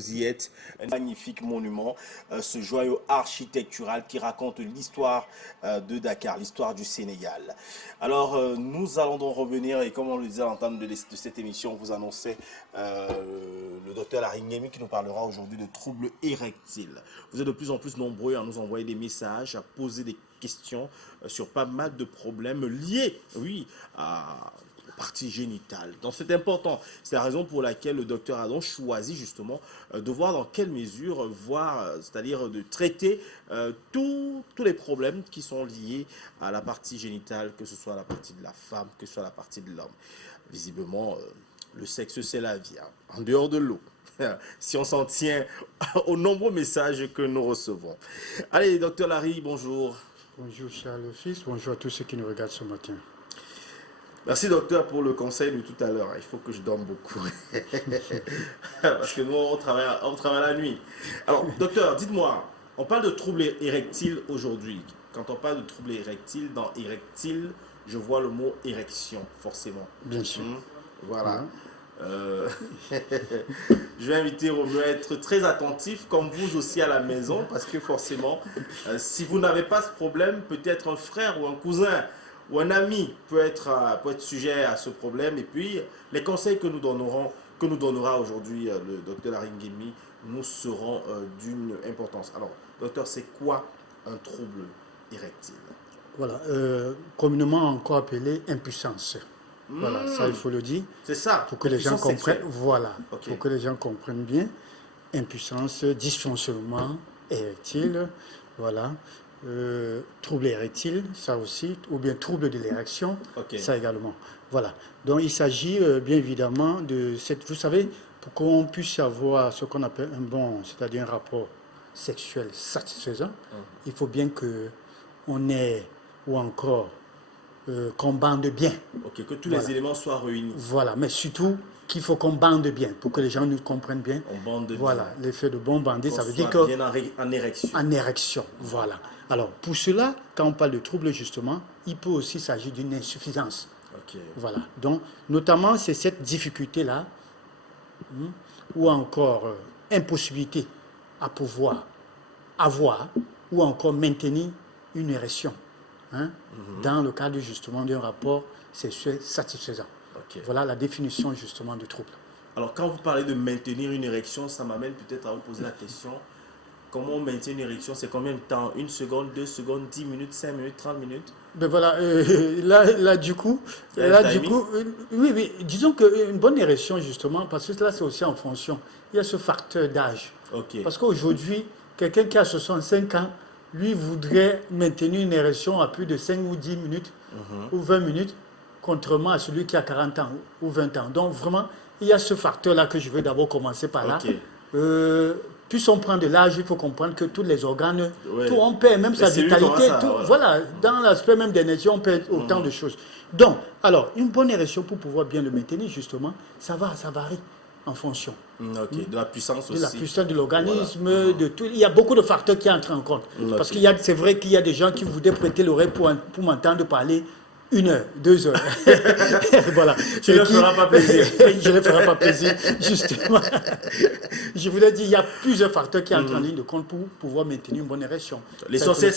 vous y êtes. Un magnifique monument, ce joyau architectural qui raconte l'histoire de Dakar, l'histoire du Sénégal. Alors, nous allons donc revenir, et comme on le disait à l'entame de cette émission, on vous annonçait le docteur Larry Nguemi qui nous parlera aujourd'hui de troubles érectiles. Vous êtes de plus en plus nombreux à nous envoyer des messages, à poser des questions sur pas mal de problèmes liés, oui, à partie génitale. Donc c'est important. C'est la raison pour laquelle le docteur a donc choisi justement de voir dans quelle mesure c'est-à-dire de traiter tous les problèmes qui sont liés à la partie génitale, que ce soit la partie de la femme, que ce soit la partie de l'homme. Visiblement, le sexe c'est la vie, hein, en dehors de l'eau. Si on s'en tient aux nombreux messages que nous recevons. Allez, docteur Larry, bonjour. Bonjour Charles Fils, bonjour à tous ceux qui nous regardent ce matin. Merci docteur pour le conseil de tout à l'heure. Il faut que je dorme beaucoup. Parce que nous, on travaille la nuit. Alors, docteur, dites-moi, on parle de troubles érectiles aujourd'hui. Quand on parle de troubles érectiles, dans érectile, je vois le mot érection, forcément. Bien sûr. Voilà. Je vais inviter Romuald à être très attentif, comme vous aussi à la maison, parce que forcément, si vous n'avez pas ce problème, peut-être un frère ou un cousin ou un ami peut être sujet à ce problème. Et puis, les conseils que nous donnera aujourd'hui le docteur Larry Nguemi nous seront d'une importance. Alors, docteur, c'est quoi un trouble érectile? Voilà, communément encore appelé impuissance. Voilà, ça il faut le dire. C'est ça. Pour que les gens comprennent. Sexuelle. Voilà, Okay. pour que les gens comprennent bien. Impuissance, dysfonctionnement érectile, voilà. Trouble érectile, ça aussi, ou bien trouble de l'érection, Okay. ça également. Voilà. Donc il s'agit bien évidemment de cette. Vous savez, pour qu'on puisse avoir ce qu'on appelle un bon, c'est-à-dire un rapport sexuel satisfaisant, il faut bien que on ait ou encore qu'on bande bien. Ok, que tous les éléments soient réunis. Voilà, mais surtout qu'il faut qu'on bande bien pour que les gens nous comprennent bien. On bande bien. Voilà, l'effet de bon bander, ça veut dire que que bien en érection. En érection, voilà. Alors pour cela, quand on parle de trouble justement, il peut aussi s'agir d'une insuffisance. Ok. Voilà. Donc notamment c'est cette difficulté là, ou encore impossibilité à pouvoir avoir ou encore maintenir une érection. Dans le cadre justement d'un rapport sexuel satisfaisant. Okay. Voilà la définition justement du trouble. Alors quand vous parlez de maintenir une érection, ça m'amène peut-être à vous poser la question, comment on maintient une érection? C'est combien de temps? 1 seconde, 2 secondes, 10 minutes, 5 minutes, 30 minutes? Ben voilà, là du coup, oui, disons qu'une bonne érection justement, parce que là c'est aussi en fonction, il y a ce facteur d'âge. Okay. Parce qu'aujourd'hui, quelqu'un qui a 65 ans, lui voudrait maintenir une érection à plus de 5 ou 10 minutes ou 20 minutes, contrairement à celui qui a 40 ans ou 20 ans. Donc vraiment, il y a ce facteur-là que je veux d'abord commencer par là. Okay. Plus on prend de l'âge, il faut comprendre que tous les organes, tout, on perd même sa vitalité. Voilà, dans l'aspect même d'énergie, on perd autant de choses. Donc, alors, une bonne érection pour pouvoir bien le maintenir, justement, ça varie en fonction. De la puissance aussi. De la puissance de l'organisme, de tout. Il y a beaucoup de facteurs qui entrent en compte. Parce qu'il y a, c'est vrai qu'il y a des gens qui voudraient prêter l'oreille pour m'entendre parler 1 heure, 2 heures. Voilà. Tu ne leur feras pas plaisir. Je ne leur ferai pas plaisir, justement. Je voulais dire, il y a plusieurs facteurs qui entrent en ligne de compte pour pouvoir maintenir une bonne érection. L'essentiel,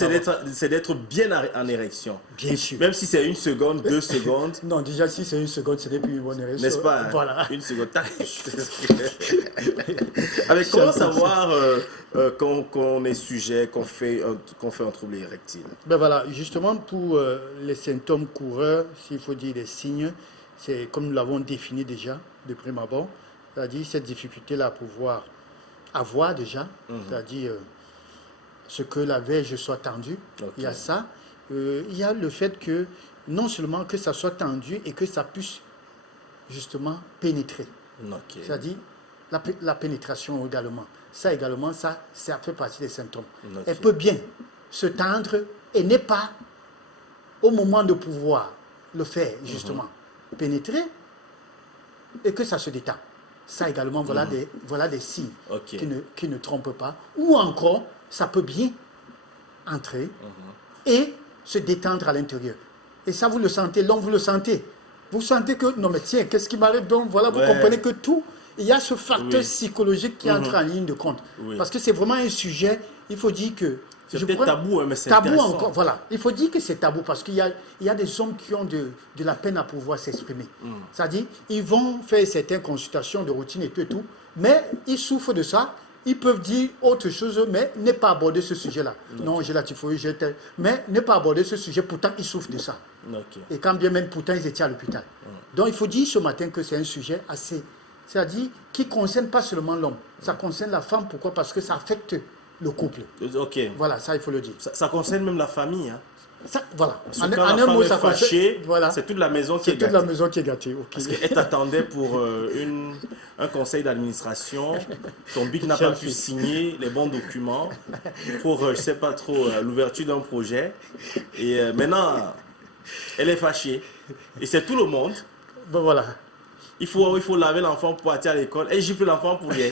c'est d'être bien en érection. Bien sûr. Même si c'est 1 seconde, 2 secondes. Non, déjà, si c'est 1 seconde, ce n'est plus une bonne érection. N'est-ce pas? Voilà. 1 seconde, tac. Avec comment savoir qu'on est sujet, qu'on fait un trouble érectile? Ben voilà, justement, pour les symptômes coureurs, s'il faut dire les signes, c'est comme nous l'avons défini déjà de prime abord, c'est-à-dire cette difficulté-là à pouvoir avoir déjà, c'est-à-dire ce que la verge soit tendue, il y a ça. Il y a le fait que non seulement que ça soit tendu et que ça puisse justement pénétrer. C'est-à-dire la pénétration également. Ça également, ça fait partie des symptômes. Elle peut bien se tendre et n'est pas au moment de pouvoir le faire, justement, pénétrer et que ça se détend. Ça également, voilà des signes qui ne trompent pas. Ou encore, ça peut bien entrer et se détendre à l'intérieur. Et ça, vous le sentez, vous le sentez. Vous sentez que, non mais tiens, qu'est-ce qui m'arrive donc? Voilà, vous comprenez que tout il y a ce facteur Oui. psychologique qui entre en ligne de compte. Oui. Parce que c'est vraiment un sujet, il faut dire que... C'est je peut-être prends- tabou, hein, mais c'est tabou intéressant. encore, voilà. Il faut dire que c'est tabou parce qu'il y a des hommes qui ont de la peine à pouvoir s'exprimer. C'est-à-dire, ils vont faire certaines consultations de routine et tout, mais ils souffrent de ça. Ils peuvent dire autre chose, mais ne pas aborder ce sujet-là. Non, j'ai la typhoïde, j'ai tel... Mais ne pas aborder ce sujet, pourtant ils souffrent de ça. Ok. Et quand bien même, pourtant, ils étaient à l'hôpital. Donc, il faut dire ce matin que c'est un sujet assez... C'est-à-dire qui ne concerne pas seulement l'homme. Ça concerne la femme. Pourquoi? Parce que ça affecte le couple. Ok. Voilà, ça, il faut le dire. Ça concerne même la famille. Hein. Ça, voilà. Parce que quand la femme est fâchée, voilà. c'est toute la maison qui C'est est toute gâtée. la maison qui est gâtée. Ok. Parce qu'elle t'attendait pour un conseil d'administration. Ton BIC n'a pas pu signer les bons documents pour, je ne sais pas trop, l'ouverture d'un projet. Et maintenant, elle est fâchée. Et c'est tout le monde. Ben voilà. Il faut laver l'enfant pour partir à l'école. Et gifle l'enfant pour rien.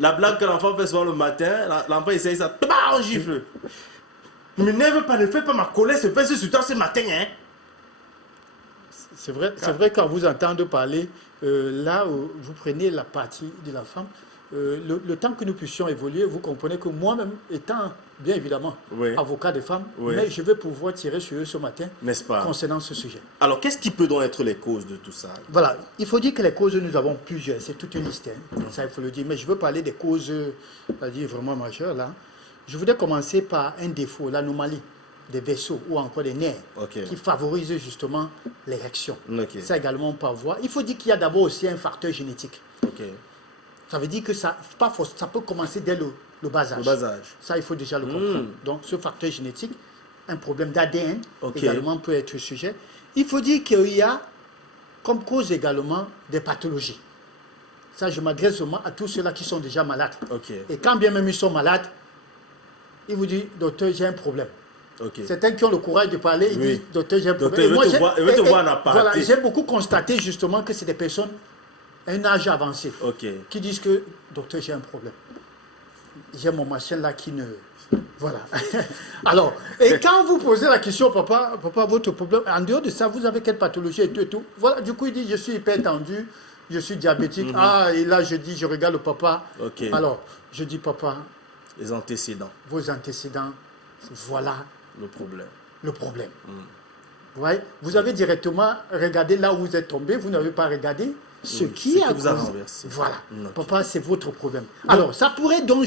La blague que l'enfant fait souvent le matin, l'enfant essaye ça, on gifle. Ne m'énerve pas, ne fais pas ma colère, se fait sur toi ce matin. Hein. C'est vrai quand vous entendez parler, là où vous prenez la partie de la femme, le temps que nous puissions évoluer, vous comprenez que moi-même, étant bien évidemment Oui. avocat des femmes, Oui. mais je vais pouvoir tirer sur eux ce matin N'est-ce pas? concernant ce sujet. Alors, qu'est-ce qui peut donc être les causes de tout ça? Voilà, il faut dire que les causes, nous avons plusieurs, c'est toute une liste, hein. Ça il faut le dire, mais je veux parler des causes, c'est-à-dire vraiment majeures là. Je voudrais commencer par un défaut, l'anomalie des vaisseaux ou encore des nerfs Ok. qui favorisent justement l'érection. Ok. Ça également par voie. Il faut dire qu'il y a d'abord aussi un facteur génétique. Ok. Ça veut dire que ça peut commencer dès le bas âge. Le bas âge. Ça, il faut déjà le comprendre. Donc, ce facteur génétique, un problème d'ADN Ok. également peut être sujet. Il faut dire qu'il y a comme cause également des pathologies. Ça, je m'adresse seulement à tous ceux-là qui sont déjà malades. Ok. Et quand bien même ils sont malades, ils vous disent, docteur, j'ai un problème. Ok. Certains qui ont le courage de parler, ils Oui. disent, docteur, j'ai un Docteur, problème. il veut te voir en aparté. Voilà, j'ai beaucoup constaté justement que c'est des personnes à un âge avancé Ok. qui disent que, docteur, j'ai un problème. J'ai mon machin là qui ne... Voilà. Alors, et quand vous posez la question, papa, votre problème, en dehors de ça, vous avez quelle pathologie et tout et tout. Voilà, du coup, il dit, je suis hypertendu, je suis diabétique. Ah, et là, je dis, je regarde le papa. Ok. Alors, je dis, papa, Les antécédents, vos antécédents, voilà le problème. le problème. Vous voyez, vous avez directement regardé là où vous êtes tombé, vous n'avez pas regardé ce qui ce a qui vous a causé. renversé. Voilà. Ok. Papa, c'est votre problème. Alors, ça pourrait donc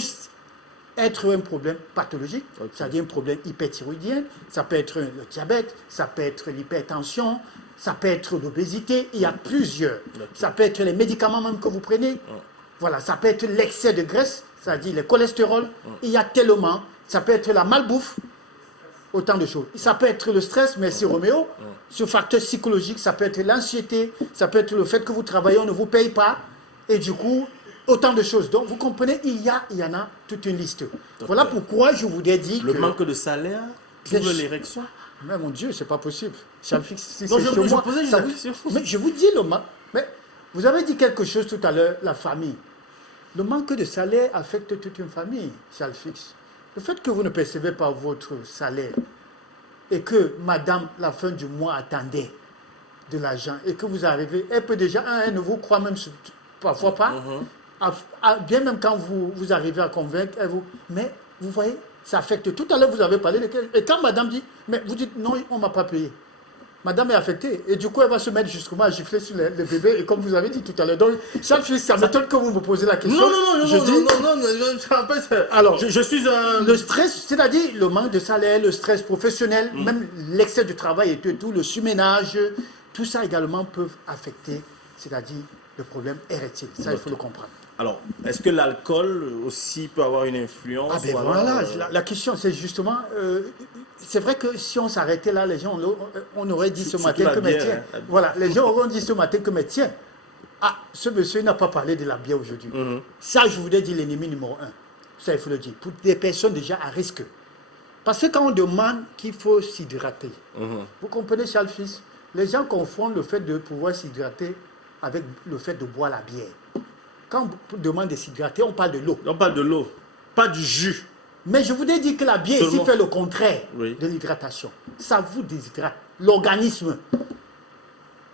être un problème pathologique, Ok. c'est-à-dire un problème hyperthyroïdien, ça peut être le diabète, ça peut être l'hypertension, ça peut être l'obésité, il y a plusieurs. Ok. Ça peut être les médicaments même que vous prenez. Voilà, ça peut être l'excès de graisse, c'est-à-dire le cholestérol. Il y a tellement, ça peut être la malbouffe, autant de choses. Ça peut être le stress, merci Roméo. Ce facteur psychologique, ça peut être l'anxiété, ça peut être le fait que vous travaillez, on ne vous paye pas. Et du coup, autant de choses. Donc, vous comprenez, il y en a toute une liste. Voilà pourquoi je voudrais dire Le que... manque de salaire trouve Bien l'érection. Mais mon Dieu, c'est pas possible. Ça fixe, si Non, c'est je chez moi, posais juste ça la vous- question. Mais je vous dis le manque. Mais vous avez dit quelque chose tout à l'heure, la famille. Le manque de salaire affecte toute une famille, ça le fixe. Le fait que vous ne percevez pas votre salaire et que madame, la fin du mois, attendait de l'argent et que vous arrivez, elle peut déjà, elle ne vous croit même parfois pas. Bien même quand vous arrivez à convaincre, elle vous... Mais vous voyez, ça affecte. Tout à l'heure, vous avez parlé de... Et quand madame dit, mais vous dites, non, on ne m'a pas payé. Madame est affectée. Et du coup, elle va se mettre justement à gifler sur le bébé. Et comme vous avez dit tout à l'heure, donc, chaque fille, ça m'étonne que vous me posez la question. Je dis, alors, je suis un... le stress, c'est-à-dire le manque de salaire, le stress professionnel, même l'excès de travail et tout, le surménage, tout ça également peuvent affecter, c'est-à-dire le problème érectile. Ça, il faut le comprendre. Alors, est-ce que l'alcool aussi peut avoir une influence? Ah ben ou alors, voilà, la question c'est justement, c'est vrai que si on s'arrêtait là, les gens, on aurait dit ce Surtout matin la que mais bière, tiens, hein. voilà, les gens auront dit ce matin que mais tiens, ah, ce monsieur n'a pas parlé de la bière aujourd'hui. Ça, je voudrais dire l'ennemi numéro un. Ça, il faut le dire, pour des personnes déjà à risque. Parce que quand on demande qu'il faut s'hydrater, vous comprenez, Charles Fils, les gens confondent le fait de pouvoir s'hydrater avec le fait de boire la bière. Quand on demande de s'hydrater, on parle de l'eau. On parle de l'eau, pas du jus. Mais je voudrais dire que la bière ici Seulement. fait le contraire Oui. de l'hydratation. Ça vous déshydrate. L'organisme,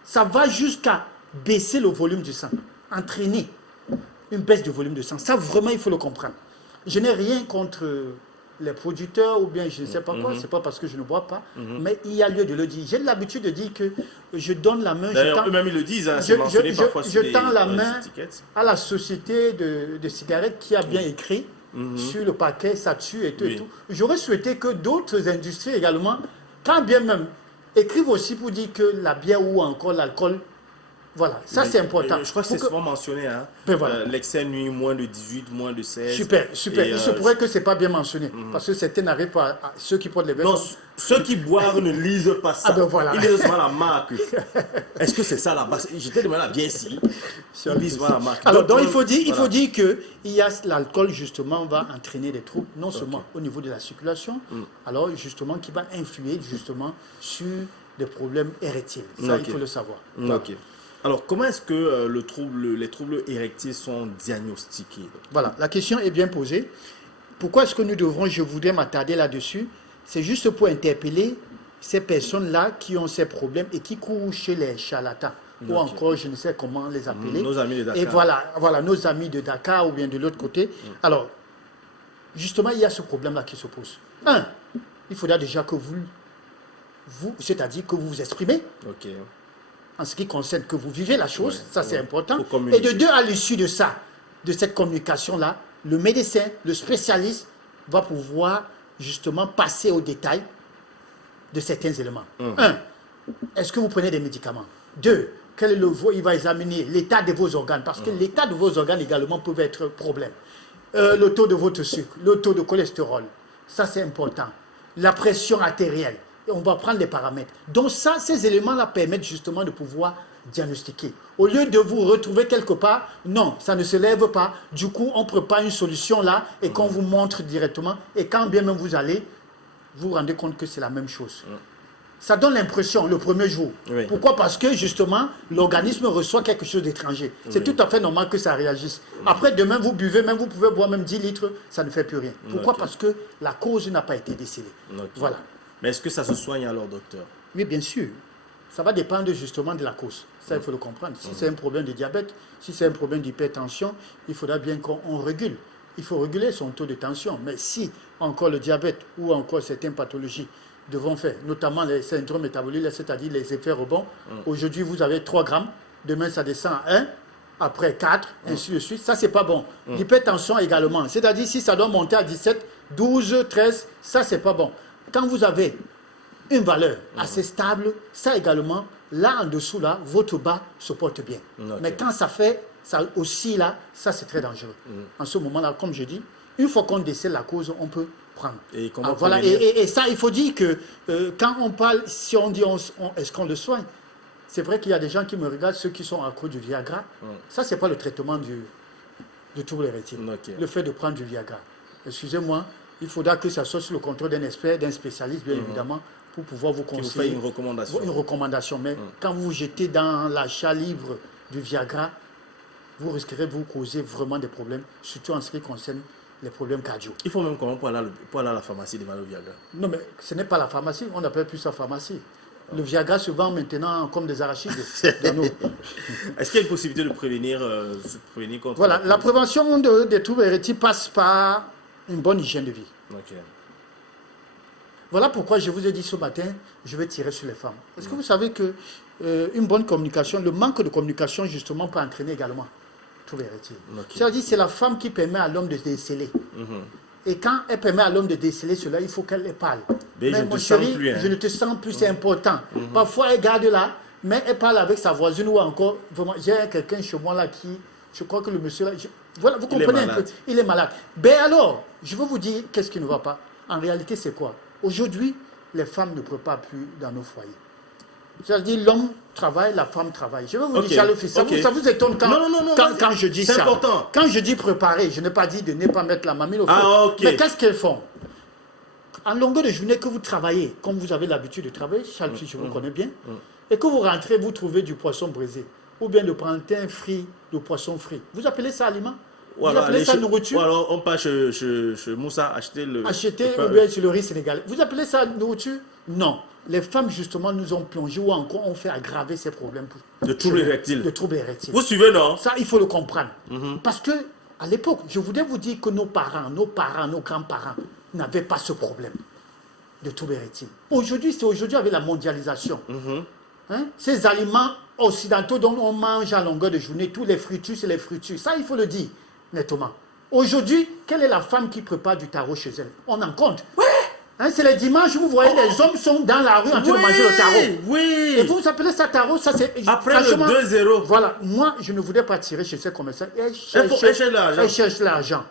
ça va jusqu'à baisser le volume du sang, entraîner une baisse du volume de sang. Ça, vraiment, il faut le comprendre. Je n'ai rien contre les producteurs ou bien je ne sais pas quoi, c'est pas parce que je ne bois pas, mais il y a lieu de le dire. J'ai l'habitude de dire que je donne la main. D'ailleurs, eux-mêmes ils le disent, hein, c'est mentionné parfois sur je tends la les main étiquettes. à la société de cigarettes qui a bien écrit sur le paquet, ça tue et tout, et tout. J'aurais souhaité que d'autres industries également, quand bien même, écrivent aussi pour dire que la bière ou encore l'alcool. Voilà, ça c'est important. Je crois que c'est souvent mentionné. Hein. Voilà. L'excès nuit, moins de 18, moins de 16. Super. Il se pourrait que ce n'est pas bien mentionné. Parce que certains n'arrivent pas à ceux qui portent les verres. Non, ceux qui boivent ne lisent pas ça. Voilà. Ils lisent seulement la marque. Est-ce que c'est ça la base? J'étais demandé la bière ici. Ils lisent seulement la marque. Alors, donc il faut dire que l'alcool, justement, va entraîner des troubles, non seulement au niveau de la circulation, alors justement, qui va influer justement sur des problèmes érectiles. Ça, il faut le savoir. Ok. Alors, comment est-ce que les troubles érectiles sont diagnostiqués? Voilà, la question est bien posée. Pourquoi est-ce que nous devrons, je voudrais m'attarder là-dessus, c'est juste pour interpeller ces personnes-là qui ont ces problèmes et qui courent chez les charlatans. Ou encore, je ne sais comment les appeler. Nos amis de Dakar. Et voilà, nos amis de Dakar ou bien de l'autre côté. Alors, justement, il y a ce problème-là qui se pose. Il faudra déjà que c'est-à-dire que vous vous exprimez. En ce qui concerne que vous vivez la chose, ça c'est important. Et de deux, à l'issue de ça, de cette communication-là, le médecin, le spécialiste va pouvoir justement passer au détail de certains éléments. Est-ce que vous prenez des médicaments? 2, il va examiner l'état de vos organes, parce que l'état de vos organes également peut être problème. Le taux de votre sucre, le taux de cholestérol, ça c'est important. La pression artérielle. Et on va prendre les paramètres. Donc ça, ces éléments-là permettent justement de pouvoir diagnostiquer. Au lieu de vous retrouver quelque part, non, ça ne se lève pas. Du coup, on prépare une solution là et qu'on vous montre directement. Et quand bien même vous allez, vous vous rendez compte que c'est la même chose. Ça donne l'impression le premier jour. Pourquoi? Parce que justement, l'organisme reçoit quelque chose d'étranger. C'est tout à fait normal que ça réagisse. Après, demain, vous buvez, même vous pouvez boire même 10 litres, ça ne fait plus rien. Pourquoi? Parce que la cause n'a pas été décelée. Voilà. Mais est-ce que ça se soigne alors, docteur? Oui, bien sûr. Ça va dépendre justement de la cause. Ça, il faut le comprendre. Si c'est un problème de diabète, si c'est un problème d'hypertension, il faudra bien qu'on régule. Il faut réguler son taux de tension. Mais si encore le diabète ou encore certaines pathologies devront faire, notamment les syndromes métaboliques, c'est-à-dire les effets rebonds, aujourd'hui vous avez 3 grammes, demain ça descend à 1, après 4, ainsi de suite. Ça, c'est pas bon. L'hypertension également. C'est-à-dire si ça doit monter à 17, 12, 13, ça, c'est pas bon. Quand vous avez une valeur assez stable, ça également, là en dessous, là, votre bas se porte bien. Mais quand ça aussi là, ça c'est très dangereux. En ce moment-là, comme je dis, une fois qu'on décèle la cause, on peut prendre. Et comment voilà. Et ça, il faut dire que quand on parle, si on dit est-ce qu'on le soigne, c'est vrai qu'il y a des gens qui me regardent, ceux qui sont à cause du Viagra. Ça, c'est pas le traitement de trouble érectile. Le fait de prendre du Viagra. Excusez-moi. Il faudra que ça soit sous le contrôle d'un expert, d'un spécialiste, bien évidemment, pour pouvoir vous conseiller. Vous fait une recommandation. Une recommandation. Mais quand vous vous jetez dans l'achat libre du Viagra, vous risquerez de vous causer vraiment des problèmes, surtout en ce qui concerne les problèmes cardio. Il faut même comment pour aller à la pharmacie demander le Viagra? Non, mais ce n'est pas la pharmacie, on n'appelle plus ça pharmacie. Le Viagra se vend maintenant comme des arachides. Est-ce qu'il y a une possibilité de prévenir contre... Voilà, la prévention des troubles érectiles passe par une bonne hygiène de vie. Voilà pourquoi je vous ai dit ce matin, je vais tirer sur les femmes. Est-ce que vous savez que une bonne communication, le manque de communication justement peut entraîner également troubles érectiles. C'est-à-dire c'est la femme qui permet à l'homme de déceler. Et quand elle permet à l'homme de déceler cela, il faut qu'elle parle. Mais mon chéri, je ne te sens plus, c'est important. Parfois elle garde là, mais elle parle avec sa voisine ou encore, vraiment, j'ai quelqu'un chez moi là qui, je crois que le monsieur là, voilà, vous comprenez un peu, il est malade. Ben alors, je veux vous dire qu'est-ce qui ne va pas. En réalité, c'est quoi? Aujourd'hui, les femmes ne préparent plus dans nos foyers. C'est-à-dire l'homme travaille, la femme travaille. Je vais vous dire, ça vous étonne quand je dis ça. C'est important. Quand je dis préparer, je n'ai pas dit de ne pas mettre la mamie au feu. Mais qu'est-ce qu'elles font? En longueur de journée que vous travaillez, comme vous avez l'habitude de travailler, je vous connais bien, et que vous rentrez, vous trouvez du poisson brisé, ou bien le plantain frit, le poisson frit. Vous appelez ça aliment? Vous appelez ça nourriture? Ou alors on part chez Moussa acheter ou bien sur le riz sénégalais. Vous appelez ça nourriture? Non. Les femmes, justement, nous ont plongé ou encore ont fait aggraver ces problèmes. De troubles érectiles. De troubles érectiles. Vous suivez, non? Ça, il faut le comprendre. Parce que, à l'époque, je voudrais vous dire que nos parents, nos grands-parents n'avaient pas ce problème de troubles érectiles. Aujourd'hui, c'est aujourd'hui avec la mondialisation. Hein? Ces aliments occidentaux dont on mange à longueur de journée, tous les fruitus, c'est les fruitus. Ça, il faut le dire, nettement. Aujourd'hui, quelle est la femme qui prépare du tarot chez elle? On en compte. Ouais. Hein, c'est les dimanches, vous voyez, les hommes sont dans la rue en train de manger le tarot. Oui. Et vous appelez ça tarot, ça c'est... Après le 2-0. Voilà, moi, je ne voudrais pas tirer chez ces commerçants. Elle cherche l'argent.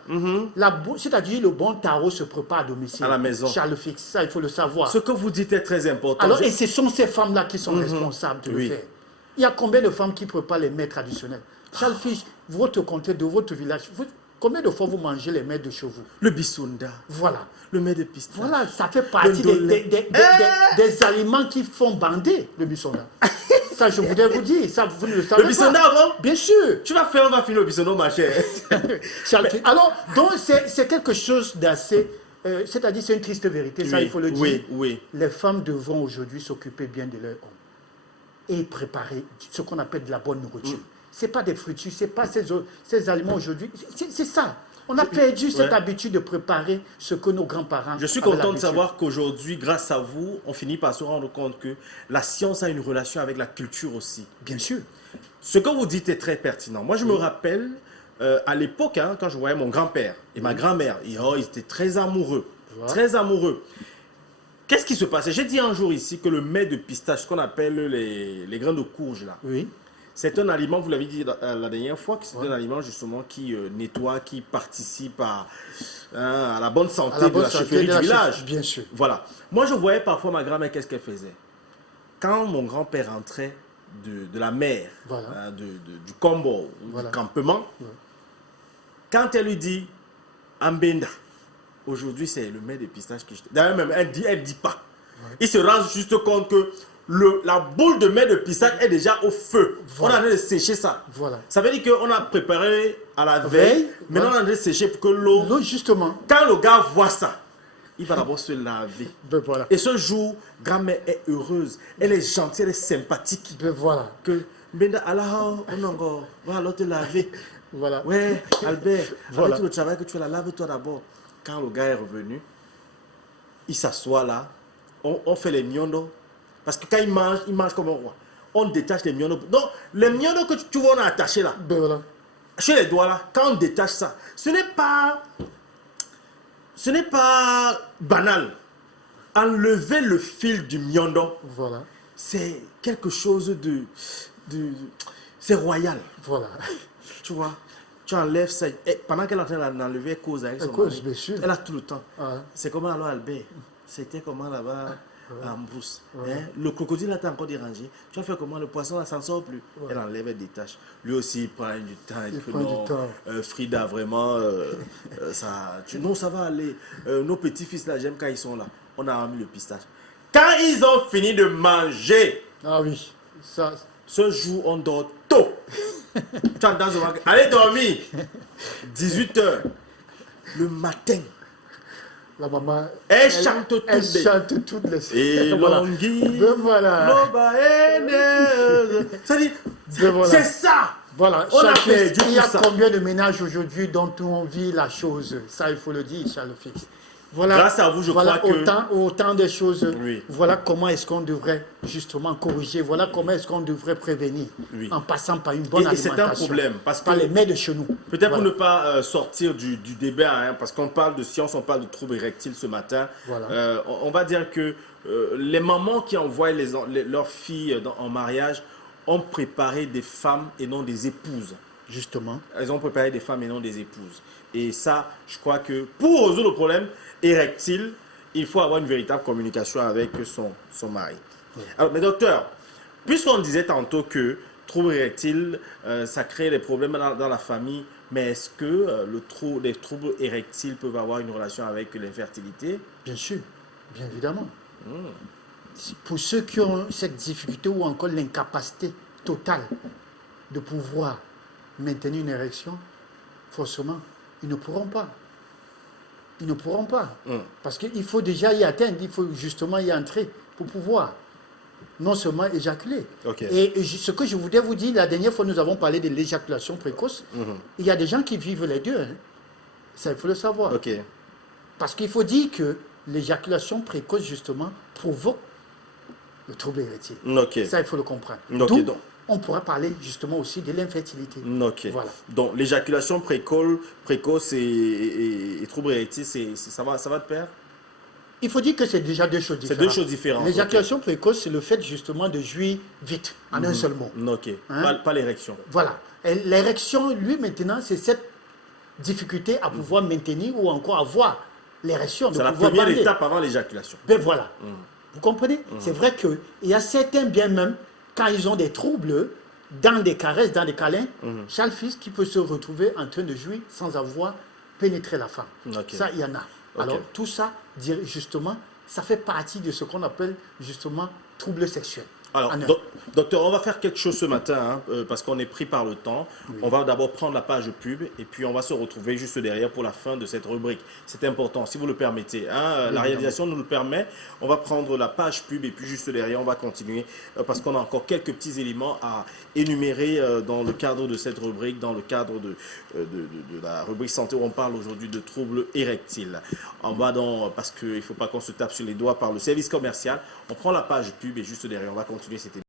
C'est-à-dire, le bon tarot se prépare à domicile. À la maison. Charles Fix, ça, il faut le savoir. Ce que vous dites est très important. Alors, et ce sont ces femmes-là qui sont responsables de le faire. Il y a combien de femmes qui préparent les mets traditionnels? Charles Fix, votre comté de votre village, combien de fois vous mangez les mets de chez vous? Le bissounda. Voilà. Le mets de pistache. Voilà, ça fait partie des aliments qui font bander le bissonda. Ça, je voudrais vous dire. Ça, vous ne le savez le bissonda avant? Bien sûr. Tu vas faire, on va finir le bissonda, ma chère. Alors, donc, c'est quelque chose d'assez... c'est-à-dire, c'est une triste vérité, ça, il faut le dire. Oui. Les femmes devront aujourd'hui s'occuper bien de leur homme et préparer ce qu'on appelle de la bonne nourriture. Ce n'est pas des fruitus, ce n'est pas ces aliments aujourd'hui. C'est ça. On a perdu cette habitude de préparer ce que nos grands-parents. Je suis content de savoir qu'aujourd'hui, grâce à vous, on finit par se rendre compte que la science a une relation avec la culture aussi. Bien sûr. Ce que vous dites est très pertinent. Moi, je me rappelle, à l'époque, quand je voyais mon grand-père et ma grand-mère, ils étaient très amoureux. Voilà. Très amoureux. Qu'est-ce qui se passait? J'ai dit un jour ici que le mets de pistache, ce qu'on appelle les grains de courge, là. Oui. C'est un aliment, vous l'avez dit la dernière fois, que c'est un aliment justement qui nettoie, qui participe à la bonne santé de la chefferie du village. Bien sûr. Voilà. Moi, je voyais parfois ma grand-mère, qu'est-ce qu'elle faisait? Quand mon grand-père rentrait de la mer, voilà. Du combo, du campement, quand elle lui dit « Ambenda », aujourd'hui, c'est le mets de pistache que je... D'ailleurs, même, elle dit pas. Il se rend juste compte que la boule de mets de pistache est déjà au feu. On a de sécher ça. Voilà. Ça veut dire qu'on a préparé à la veille. Maintenant, on a de sécher pour que l'eau... justement. Quand le gars voit ça, il va d'abord se laver. Voilà. Et ce jour, grand-mère est heureuse. Elle est gentille, elle est sympathique. Voilà. Que, Benda, Allah, on encore, va alors te laver. Voilà. Ouais, Albert, avec tout le travail que tu fais là, lave-toi d'abord. Quand le gars est revenu, il s'assoit là, on fait les miondo. Parce que quand il mange comme un roi. On détache les miondo. Donc, les miondo que tu vois, on a attaché là. Voilà. Chez les doigts là, quand on détache ça, ce n'est pas banal. Enlever le fil du miondo, voilà. C'est quelque chose c'est royal. Voilà. Tu vois, tu enlèves ça. Et pendant qu'elle est en train d'enlever, elle cause avec son mari. Bien sûr. Elle a tout le temps. Ah. C'est comment alors Albert? C'était comment là-bas en brousse? Hein? Le crocodile là t'a encore dérangé. Tu as fait comment? Le poisson là s'en sort plus. Elle enlève, elle détache. Lui aussi il prend du temps. Il prend du temps. Frida, vraiment, non, ça va aller. Nos petits-fils là, j'aime quand ils sont là. On a mis le pistache. Quand ils ont fini de manger, ah oui, ça... ce jour on dort tôt. Tu entends allez dormir. 18h. Le matin. La maman, elle chante toutes les... Et l'ongui, voilà. C'est ça. Voilà. Il y a combien de ménages aujourd'hui dont on vit la chose? Ça, il faut le dire, Charles Fix. Voilà, grâce à vous, je crois que... autant de choses. Oui. Voilà comment est-ce qu'on devrait justement corriger. Voilà comment est-ce qu'on devrait prévenir. Oui. En passant par une bonne alimentation. Et c'est un problème. Parce par les mets de chez nous. Peut-être pour ne pas sortir du débat, hein, parce qu'on parle de science, on parle de troubles érectiles ce matin. Voilà. On va dire que les mamans qui envoient leurs filles en mariage ont préparé des femmes et non des épouses. Justement. Elles ont préparé des femmes et non des épouses. Et ça, je crois que pour résoudre le problème érectile, il faut avoir une véritable communication avec son mari. Oui. Alors, mais docteur, puisqu'on disait tantôt que trouble érectile, ça crée des problèmes dans la famille, mais est-ce que les troubles érectiles peuvent avoir une relation avec l'infertilité? Bien sûr, bien évidemment. Pour ceux qui ont cette difficulté ou encore l'incapacité totale de pouvoir maintenir une érection, forcément, ils ne pourront pas. Ils ne pourront pas. Parce qu'il faut déjà y atteindre, il faut justement y entrer pour pouvoir non seulement éjaculer. Ok. Et ce que je voudrais vous dire, la dernière fois, nous avons parlé de l'éjaculation précoce. Il y a des gens qui vivent les deux. Hein. Ça, il faut le savoir. Ok. Parce qu'il faut dire que l'éjaculation précoce, justement, provoque le trouble érectile. Ok. Ça, il faut le comprendre. Ok, Donc, donc. on pourrait parler justement aussi de l'infertilité. Ok. Voilà. Donc, l'éjaculation précoce et trouble érectile, ça va de pair? Il faut dire que c'est déjà deux choses C'est différentes. deux choses différentes. L'éjaculation précoce, c'est le fait justement de jouir vite, en un seul mot. Ok. Hein? Pas l'érection. Voilà. Et l'érection, lui, maintenant, c'est cette difficulté à pouvoir maintenir ou encore avoir l'érection. C'est la première étape avant l'éjaculation. Ben voilà. Vous comprenez? C'est vrai qu'il y a certains, bien même, quand ils ont des troubles, dans des caresses, dans des câlins, chaque fils qui peut se retrouver en train de jouir sans avoir pénétré la femme. Ok. Ça, il y en a. Ok. Alors, tout ça, justement, ça fait partie de ce qu'on appelle, justement, trouble sexuel. Alors, docteur, on va faire quelque chose ce matin, hein, parce qu'on est pris par le temps. Oui. On va d'abord prendre la page pub et puis on va se retrouver juste derrière pour la fin de cette rubrique. C'est important, si vous le permettez. Hein, la réalisation nous le permet. On va prendre la page pub et puis juste derrière, on va continuer parce qu'on a encore quelques petits éléments à énumérer dans le cadre de cette rubrique, dans le cadre de la rubrique santé où on parle aujourd'hui de troubles érectiles. On va parce qu'il ne faut pas qu'on se tape sur les doigts par le service commercial. On prend la page pub et juste derrière, on va continuer cette émission.